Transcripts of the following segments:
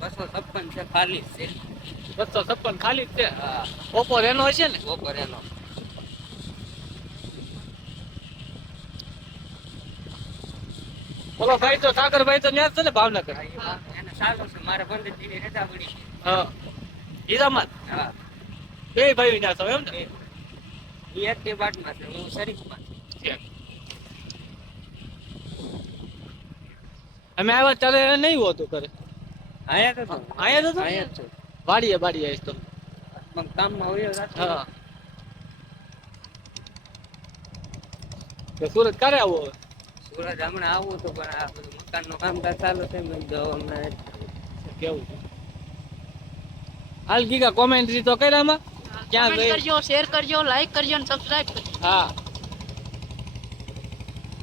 256 છે ખાલી છે. 256 ખાલી જ છે. હા ઓપ્પો રેનો હશે ને? ઓપ્પો રેનો. બોલો ભાઈ તો સાગરભાઈ તો ન્યા જ છે ને ભાવનગર. એને સારું છે મારે 15 દી રજા પડી છે. હા હીરામાં હા બે ભાઈ ન્યા છો એમ ને? એ એક ડિપાર્ટમાં છે હું શરીફમાં. અમે આવ્યા ત્યારે નહીં હોતું ઘરે. આયા તો આયા તો આયા જ વાડીએ આવીશ તો. છું કામમાં હોય રાત્રે. હા તો સુરત ક્યારે આવો હવે? સુરત હમણાં આવું હતું પણ આ બધું મકાનનું કામકાજ ચાલુ છે મેં કીધું હમણાં કેવું હાલ ગીગા કોમેન્ટ્રી તો કર્યા આમાં. ક્યાં કમેન્ટ કરજો, શેર કરજો, લાઈક કરજો અને સબસ્ક્રાઇબ કરજો. હા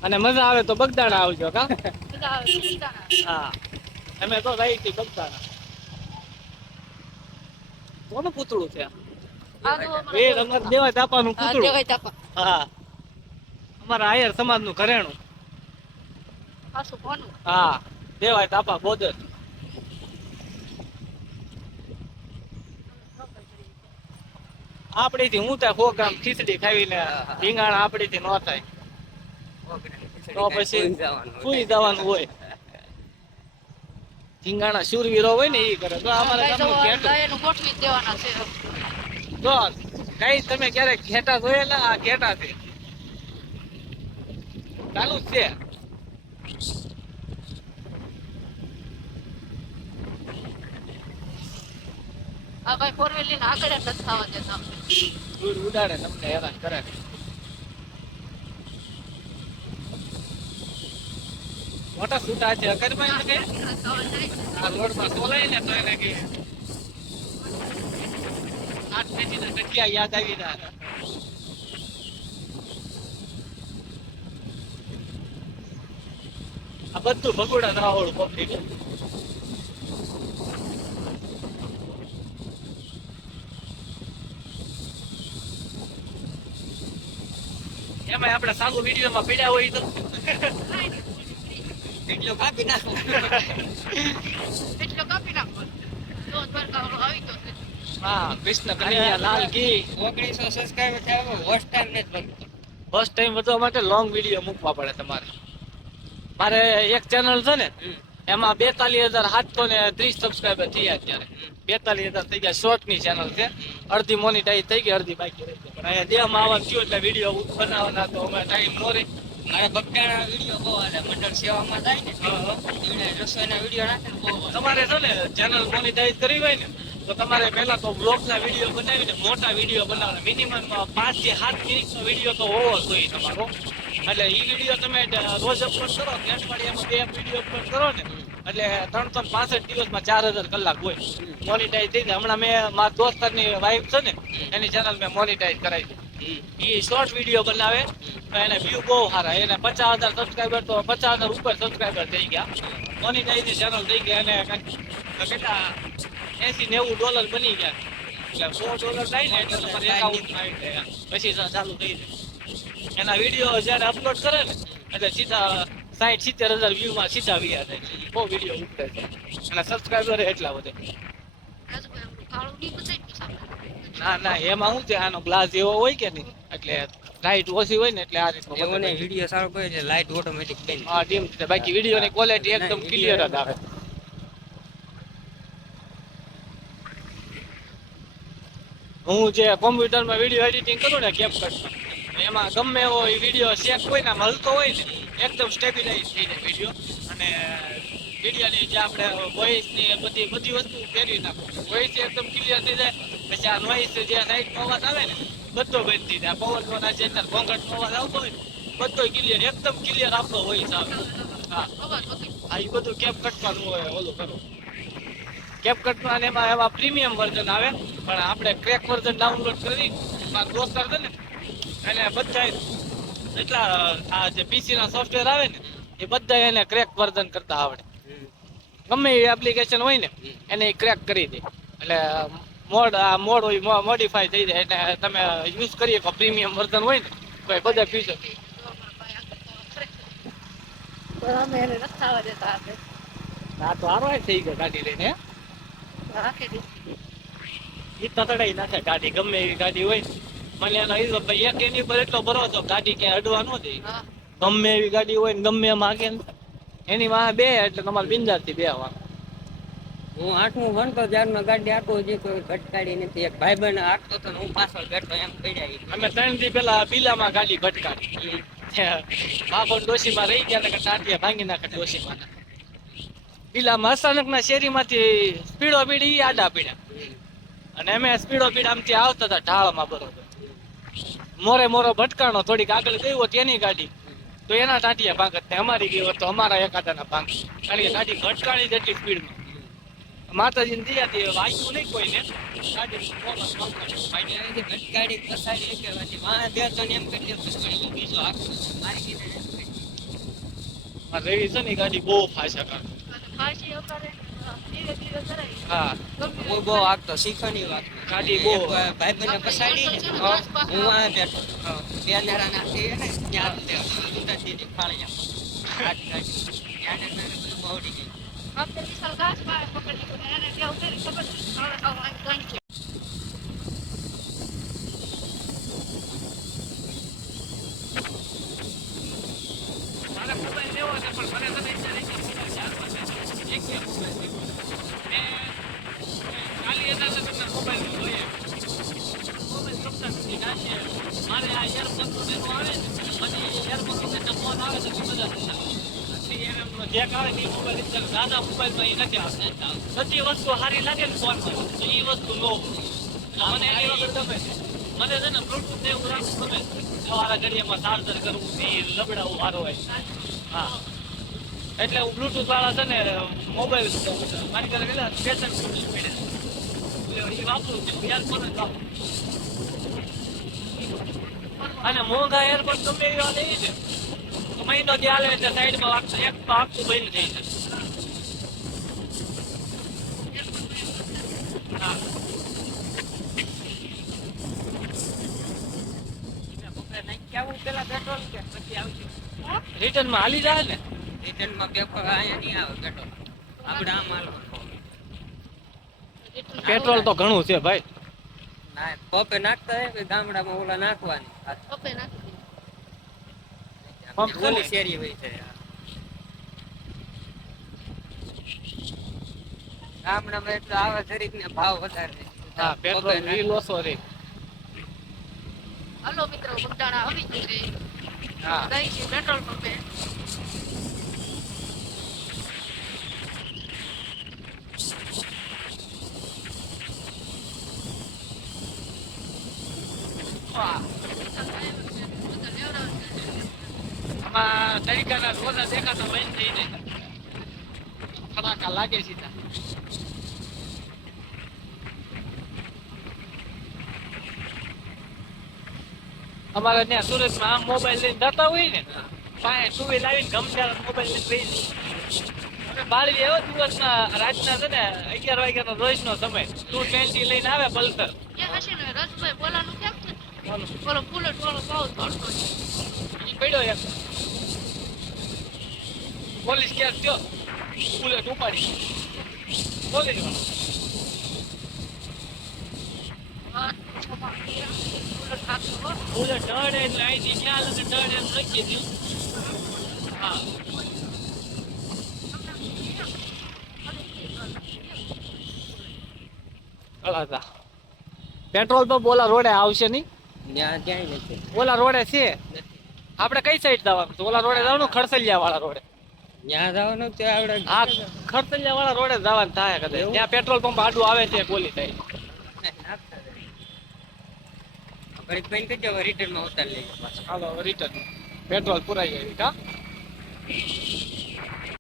અને મજા આવે તો બગદાણા આવજો કા. મજા આવે તો બગદાણા. હા અમે તો રહી હતી બગદાણા. કોનું પૂતળું છે? આ તો એ રમત દેવા તાપાનું પૂતળું. દેવાય તાપા. હા અમારા આયર સમાજનું ઘરેણું. પાછું કોનું? હા દેવાય તાપા બોદર. આપડી થી હું ત્યાં 100 ગ્રામ ખીચડી ખાવીને રીંગણ આપડી થી ન થાય તો પછી સુઈ જવાનું હોય. રીંગાણા શૂરવીરો હોય ને એ કરે તો અમારા ગામનું ઘેટું. એનું ગોઠવી જ દેવાના છે. જો કઈ તમે ક્યારેક ઘેટા જોયેલા? આ ઘેટા છે ચાલુ જ છે. આ ભાઈ ફોર વ્હીલ લઈને આગળ જ નથી થવા દેતા. દૂર ઉડાડે તમને હેરાન કરે. મોટા છૂટા છે અગરમાં કે આ રોડમાં સોલાય ને તો એને કે 8 પેટીના કટિયા યાદ આવી રહ્યા. આ બધું ભગોડા રાવળ પબ્લિક. એમાં આપણે સાગુ વિડીયોમાં પડ્યા હોય તો વિડીયો કાપી નાખો. એટલો કાપી નાખો. જો દ્વારકા આવી ગયો છે. હા કૃષ્ણ કનૈયા લાલ કી. 1900 સબસ્ક્રાઇબર થયા ફર્સ્ટ ટાઈમ ને જ બનતો. ફર્સ્ટ ટાઈમ વધવા માટે લોંગ વિડીયો મૂકવા પડે તમારે. મારે એક ચેનલ છે ને એમાં 42,730 સબસ્ક્રાઇબર થયા અત્યારે. 42,000 થઈ ગયા. શોર્ટ ની ચેનલ છે. અડધી મોનિટાઈઝ થઈ ગઈ, અડધી બાકી રહી ગઈ. પણ અહીંયા દેહમાં આવવાનું થયું એટલે વિડીયો બનાવવાના તો અમે ટાઈમ નો રહી. મારે બગદાણા વિડીયો બહુ હાલે મંડળ સેવામાં જાય ને એને રસોઈના વિડીયો નાખે ને બહુ તમારે છે ને ચેનલ મોનિટાઈઝ કરવી હોય ને તો તમારે પહેલા તો બ્લોગના વિડીયો બનાવીને મોટા વિડીયો બનાવવાના. મિનિમમ 5 થી 7 મિનિટનો વિડીયો તો હોવો જોઈએ તમારો. એટલે એ વિડીયો તમે રોજ અપલોડ કરો, અઠવાડિયામાં 2 વિડીયો અપલોડ કરો ને એટલે 365 દિવસમાં 4,000 કલાક હોય. મોનિટાઈઝ થઈ જાય. હમણાં મેં મારા દોસ્તારની વાઈફ છે ને એની ચેનલ મેં મોનિટાઈઝ કરાવી. એ શોર્ટ વિડીયો બનાવે તો એને વ્યૂ બહુ સારા. એને 50,000 સબસ્ક્રાઈબર તો 50,000 ઉપર સબસ્ક્રાઈબર થઈ ગયા. મોનિટાઈઝની ચેનલ થઈ ગયા અને કેટલા $80-90 બની ગયા. એટલે $100 થાય ને એટલે તમારે એકાઉન્ટમાં આવી જાય. પછી ચાલુ થઈ જાય. એના વિડીયો જ્યારે અપલોડ કરે ને એટલે સીધા 60-70,000 વ્યૂમાં સીધા વ્યા જાય. બહુ વિડીયો ઉતરે છે અને સબસ્ક્રાઈબર એટલા વધે. કાળું નહીં બતાવી પૈસા. ના ના એમાં શું છે, આનો ગ્લાસ એવો હોય કે નહીં એટલે લાઈટ ઓછી હોય ને એટલે આ રીતનો એઓને વિડીયો સારો કરે છે લાઈટ ઓટોમેટિક બંધ. હા ડીમ છે. બાકી વિડીયોની ક્વોલિટી એકદમ ક્લિયર જ આવે. હું જે કોમ્પ્યુટરમાં વિડીયો એડિટિંગ કરું ને કેપકટ એમાં ગમે એવો વિડીયો શેક હોય ને હલતો હોય ને એકદમ સ્ટેબિલાઇઝ થઈ જાય વિડીયો. અને વિડીયોની જે આપણે વોઇસની બધી વસ્તુ ફેરવી નાખો. વોઇસ એકદમ ક્લિયર થઈ જાય. પછી આ નોઇસ જે સાઈડનો અવાજ આવે ને બધો બંધ થઈ જાય. પવનનો ના જે અત્યારે ઘોંઘાટનો અવાજ આવતો હોય બધો ક્લિયર, એકદમ ક્લિયર આપણો વોઇસ આવે. હા હા એ બધું કેપકટમાં હોય. ઓલું કરું કેપકટમાં અને એમાં એવા પ્રીમિયમ વર્ઝન આવે પણ આપણે ક્રેક વર્ઝન ડાઉનલોડ કરી મારા દોસ્તાર છે ને એને બધા એટલા આ જે પીસીના સોફ્ટવેર આવે ને એ બધા એને ક્રેક વર્ઝન કરતા આવડે. ગમે એ એપ્લિકેશન હોય ને એને ક્રેક કરી દે એટલે મોડ હોય મોડિફાઈ થઈ જાય. એટલે તમે યુઝ કરી શકો. પ્રીમિયમ વર્ઝન હોય ને તો એ બધા ફીચર. અમે એને નથી થવા દેતા આપણે. આ તો હારો થઈ ગયો ગાડી લઈને. રાખી દઈશ. ઈ તતડાઈ નાખે ગાડી, ગમે એવી ગાડી હોય ને. મને એનો ઈ ભાઈ એક એની પર એટલો ભરોસો, ગાડી ક્યાંય અડવા ન દે. હા. ગમે એવી ગાડી હોય ને ગમે એમ હાકે ને, એની વાહે બે એટલે તમારે બિંદાસથી બેહવાનું. હું 8મું ભણતો ત્યારનો ગાડી આખો હજી કોઈ ભટકાડી નથી. એક ભાઈબંધ આખતો હતો ને હું પાછળ બેઠો એમ પડ્યા. અમે 3 દી પેલા બિલામાં ગાડી ભટકાડી. બાપો ડોશીમાં રહી ગયા ને ટાટિયા ભાંગી નાખે ડોશીમાં. બિલામાં અચાનકના શેરીમાંથી સ્પીડો પીડી ઈ આડા પીડ્યા. અને અમે સ્પીડો પીડ આમથી આવતા હતા ઢાળમાં બરોબર. મોરો ભટકાણો, થોડીક આગળ ગઈ હોત એની ગાડી તો એના ટાટિયા ભાંગત ને અમારી ગઈ હોત તો અમારા એકાદાના ભાંગ. કારણ કે ગાડી ભટકાણી જ એટલી સ્પીડમાં. માતાજીને દિયાથી વાગ્યું નહીં કોઈને. ગાડી ભટકાડી કસાડી કે પછી વાહ બે તો એમ કરી દે ભટકાડી બીજો આખો મારી કીધે રવિ છે ને ઈ ગાડી બહુ ફાસ્ટ કરે. અને ફાંસી અવતારે, ધીરે ધીરે કરાય. હા, હું બહુ આગતો શીખવાની વાત. ગાડી બહુ ભાઈબંધને પસાડી ને હું આ બેઠો. બે નેરા નાખી ને ત્યાં ઉતા દીધી ફાળ્યા આજ ગાડી ત્યાં ને બધું મોડી ગઈ. આપણે વિશાલ ઘાસ પાસે પકડી લીધું. એને કેવું કરી ખબર છે? હવે આવું આમ કંઈ છે. મારે મોબાઈલ લેવો છે પણ મને તો નહીં ચાલે કે મોબાઈલ ચાલવા છે. એક મોબાઈલ લેવો. મેં ખાલી હતા તો તમને મોબાઈલ જોઈએ. મોબાઈલ ગમતા નથી કાશે. મારે આ એરફોન નો ડેમો આવે ને, પછી એરફોન નો ફોન આવે તો બધા થતા. જે આવે ને એ મોબાઈલ ઇન્સ્ટોલ, દાદા મોબાઈલમાં એ નથી આવતા. બધી વસ્તુ સારી લાગે ને ફોનમાં તો એ વસ્તુ નો. મને એની વગર ગમે છે. મને છે ને બ્લુટૂથ ને એવું રાખવું ગમે છે. સવારે ઘડીએમાં ચાર્જર કરવું એ લબડાવું સારું હોય. હા, એટલે હું બ્લુટૂથ વાળા છે ને મોબાઈલ મારી ઘરે ગયેલા સ્પેશિયલ બ્લુટૂથ પડ્યા એ વાપરું છું. એરફોન જ વાપરું. અને મોંઘા એરફોન ગમે એવા લઈએ છે તો મહિનો જે હાલે એટલે સાઈડમાં વાગતું એક તો આખું બંધ થઈ જાય. હા, આવું પેલા પેટ્રોલ કે પછી આવશે રિટર્નમાં હાલી જાય ને. રિટર્નમાં પેપર અહીંયા નહીં આવે પેટ્રોલ આપણે આમ હાલવાનું. પેટ્રોલ તો ઘણું છે ભાઈ. ના પપે નાખતા હોય કે ગામડામાં ઓલા નાખવાની પપ્પે નાખી દીધું. પંપ ઓલી છે. શેરી હોય છે ગામડામાં એટલો આવે જરીક ને ભાવ વધારે હા, પેટ્રોલ રીલ ઓછો રે. હાલો મિત્રો, બગદાણા આવી ગયું છે. હા, ગઈ છે પેટ્રોલ પંપે. વાહ. આમાં તરીકાના રોજા દેખાતા બંધ થઈ જાય. ખડાકા લાગે સીધા. અમારે ત્યાં સુરતમાં આમ મોબાઈલ લઈને જતા હોય ને, પાસે ટુ વ્હીલ આવીને ગમે ત્યારે મોબાઈલ લઈને બેસી જાય. અમે બાળવી એવો દિવસના રાતના છે ને 11 વાગ્યાનો રોજનો સમય 220 લઈને આવે પલ્સર. ક્યાં હશે ને રસભાઈ બોલાનું કેમ છે? બોલો બુલેટ વાળો બહુ દોડતો છે. ઈ પડ્યો એક પોલીસ કેસ થયો, બુલેટ ઉપાડી પોલીસ વાળો. બુલેટ ખાતો હો. બુલેટ ડળે એટલે અહીંથી ખ્યાલ અને ડળે એમ લખી દઉં. હા, કલાતા પેટ્રોલ પંપ ઓલા રોડે આવશે નહીં. ત્યાં ક્યાંય નથી ઓલા રોડે છે. આપણે કઈ સાઈડ જવાનું? ઓલા રોડે જવાનું, ખડસલિયા વાળા રોડે. ત્યાં જવાનું તે આવડે હા, ખડસલિયા વાળા રોડે જવાનું થાય કદાચ. ત્યાં પેટ્રોલ પંપ આડું આવે છે ગોલી સાઈડ. ઘડીક પેન કરી રિટર્નમાં ઉતાર લઈએ પાછા. હાલો રિટર્ન પેટ્રોલ પુરાઈ જાય કા.